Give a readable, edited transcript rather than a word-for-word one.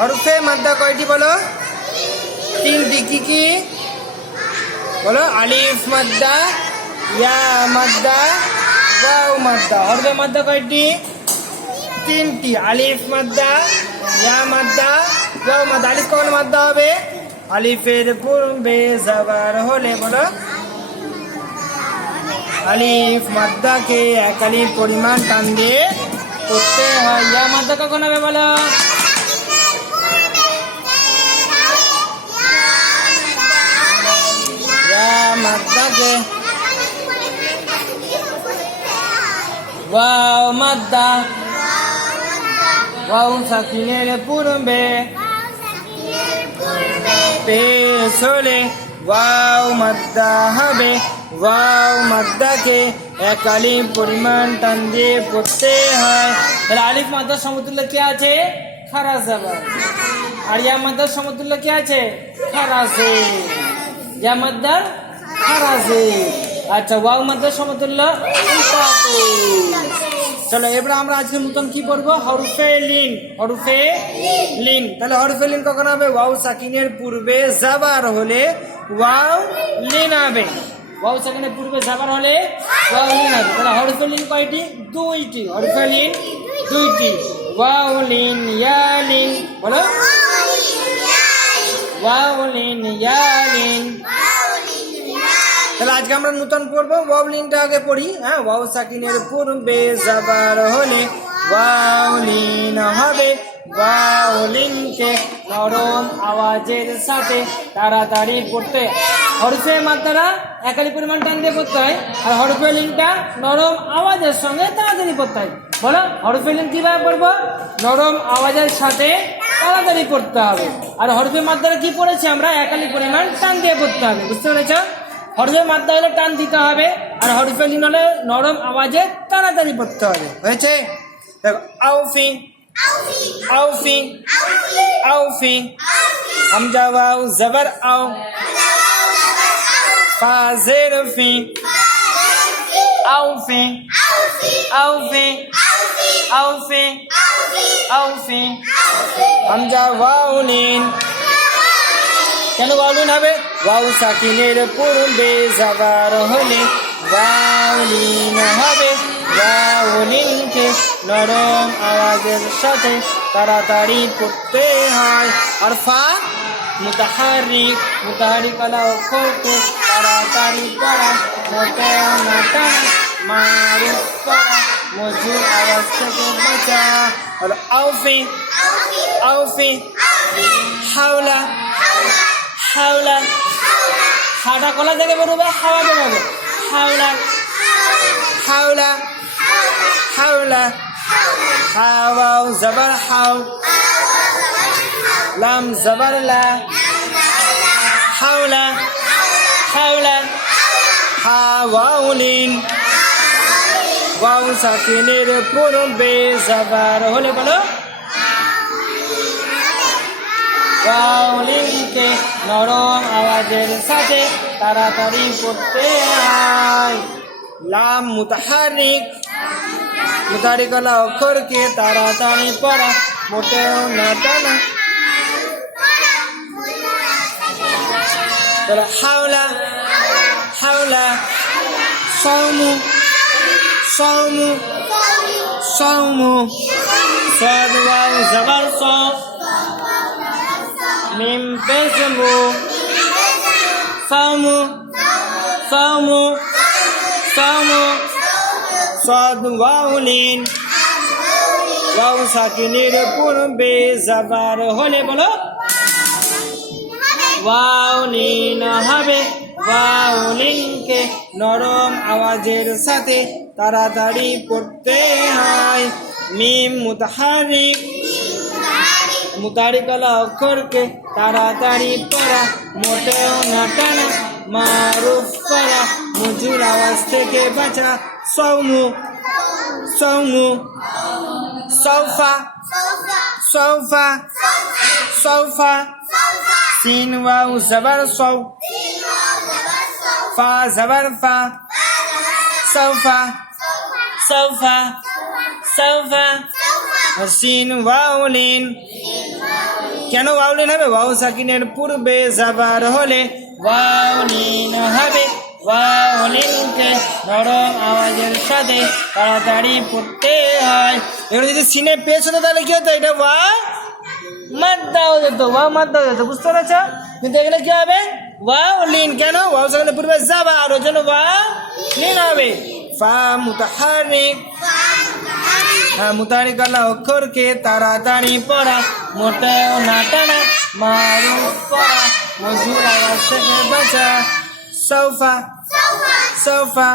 হরফে মাদ্দা কয়টি বলো? তিনটি। কি কি বলো? আলিফ মাদ্দা, ইয়া মাদ্দা, ওয়াও মাদ্দা। হরফে মাদ্দা কয়টি? তিনটি। আলিফ মাদ্দা, ইয়া মাদ্দা, ওয়াও মাদ্দা। আলিফ কখন মাদ্দা হবে? আলিফের পূর্বে জাবার হলে বলো। আলিফ মাদ্দাকে এক আলিফ পরিমাণ টান দিয়ে পড়তে হয়। ইয়া মাদ্দা কখন হবে বলো? ইয়া মাদ্দাকে ওয়াও মাদ্দা, ওয়াও সাকিনের পূর্বে পেশ হলে ওয়াও মাদ্দা হবে। ওয়াও মাদ্দাকে এক আলিফ পরিমাণ টান দিয়ে পড়তে হয়। তাহলে আলিফ মাদ্দার সমতুল্য কি আছে? খারা জাবার। আর ইয়া মাদ্দার সমতুল্য কি আছে? খারাজে। ইয়া মাদ্দার খারাজে। আচ্ছা, ওয়াও মাদ্দার সমতুল্য ইফাতে। চলো এবার আমরা আজকে নতুন কি পড়বো? হরফে লিন। হরফে লিন। তাহলে হরফে লিন কখন হবে? ওয়াও সাকিনের পূর্বে জাবার হলে ওয়াও লিন হবে। ওয়াও সাকিনের পূর্বে জাবার হলে ওয়াও লিন হবে। তাহলে হরফে লিন কয়টি? দুইটি। হরফে লিন দুইটি। ওয়াও লিন, ইয়া লিন। বলো ওয়াও লিন, ইয়া লিন। তাহলে আজকে আমরা নতুন পড়বো। ওয়াও লিনটা আগে পড়ি। হ্যাঁ, ওয়াও সাকিনের পূর্বে জাবার হলে ওয়াও লিন হবে। ওয়াও লিনকে নরম আওয়াজের সাথে তাড়াতাড়ি পড়তে। হরফে মাদ্দারা এক আলিফ পরিমাণ টান দিয়ে পড়তে হয়, আর হরফে লিনটা নরম আওয়াজের সঙ্গে তাড়াতাড়ি পড়তে হয়। বলো হরফে লিন কিভাবে পড়বো? নরম আওয়াজের সাথে তাড়াতাড়ি পড়তে হবে। আর হরফে মাদ্দারা কি পড়েছে আমরা? এক আলিফ পরিমাণ টান দিয়ে পড়তে হবে। বুঝতে পেরেছ? হরফে মাদ্দা হলে টান দিতে হবে, আর হরফে লিন হলে নরম আওয়াজে তাড়াতাড়ি পড়তে হবে। হয়েছে? দেখো, আউফি, আউফি, আউফি। হামজা ওয়াও জবর আও, ফা জের ফি, আউফি, আউফি, আউফি, আউফি। হামজা ওয়াও লিন। কেন ওয়াও লিন হবে? ওয়াও সাকিনের পূর্বে জাবার হলে ওয়াও লিন হবে। ওয়াও লিনকে নরম আওয়াজের সাথে তাড়াতাড়ি পড়তে হয়। আর ফা মুতাহারিক, মুতাহারিক আলা অক্ষরকে তাড়াতাড়ি পড়া, মোটেও না টানা, মারুফ করা, মজুর আওয়াজ থেকে বাঁচা। আর আউফি, আউফি, হাওলা, হাওলা। হাটা কলা থেকে বেরোবে, হাওয়া বেরোবে। হাওলা, হাওলা, হাওলা। হাওয়াও জবর হাও, লাম জবর লা, হাওলা, হাওলা। হাওয়াও লিন। ওয়াও সাকিনের পূর্বে জাবার হলে বলো ওয়াও লিনকে নরম আওয়াজের সাথে তাড়াতাড়ি পড়তে হয়। লাম মুতাহারিক, মুতাহারিক আলা অক্ষরকে তাড়াতাড়ি পড়া, মোটেও না টানা। তাহলে হাওলা, হাওলা। সাউমু, সাউমু, সাউমু। সাদ ওয়াও জবর সা, মিম পেশ মু, সাউমু, সাউমু, সাউমু। সাদ ওয়াও লিন। ওয়াও সাকিনের পূর্বে জাবার হলে বলো ওয়াও লিন হবে। ওয়াও লিনকে নরম আওয়াজের সাথে তাড়াতাড়ি পড়তে হয়। মিম মুতাহারিক, মুতাহারিক আলা অক্ষরকে তাড়াতাড়ি পড়া, মোটেও না টানা, মারুফ করা, মজুর আওয়াজ থেকে বাঁচা। সাউমু, সাউমু। সৌফা, সৌফা, সৌফা। সিন ওয়াও জবর সৌ, ফা জবর ফা, সৌফা, সৌফা, সৌফা। সিন ওয়াও লিন। কেন ওয়াও লিন হবে? ওয়াও সাকিনের পূর্বে জাবার হলে ওয়াও লিন হবে। ওয়াও লিনকে নরম আওয়াজের সাথে তাড়াতাড়ি পড়তে হয়। এবার যদি সিনে পেশ হতো তাহলে কি হতো? এটা ওয়াও মাদ্দা হয়ে যেত, ওয়াও মাদ্দা হয়ে যেত, বুঝতে পেরেছ? কিন্তু এখানে কি হবে? ওয়াও লিন। কেন? ওয়াও সাকিনের পূর্বে জাবার, ওই জন্য ওয়াও লিন হবে। ফা মুতাহারিক, হ্যাঁ মুতাহারিক আল্লাহ অক্ষরকে তাড়াতাড়ি পড়া, মোটেও না টানা, মারুফ পড়া, মধুর আওয়াজ থেকে বাঁচা। সৌফা, সৌফা,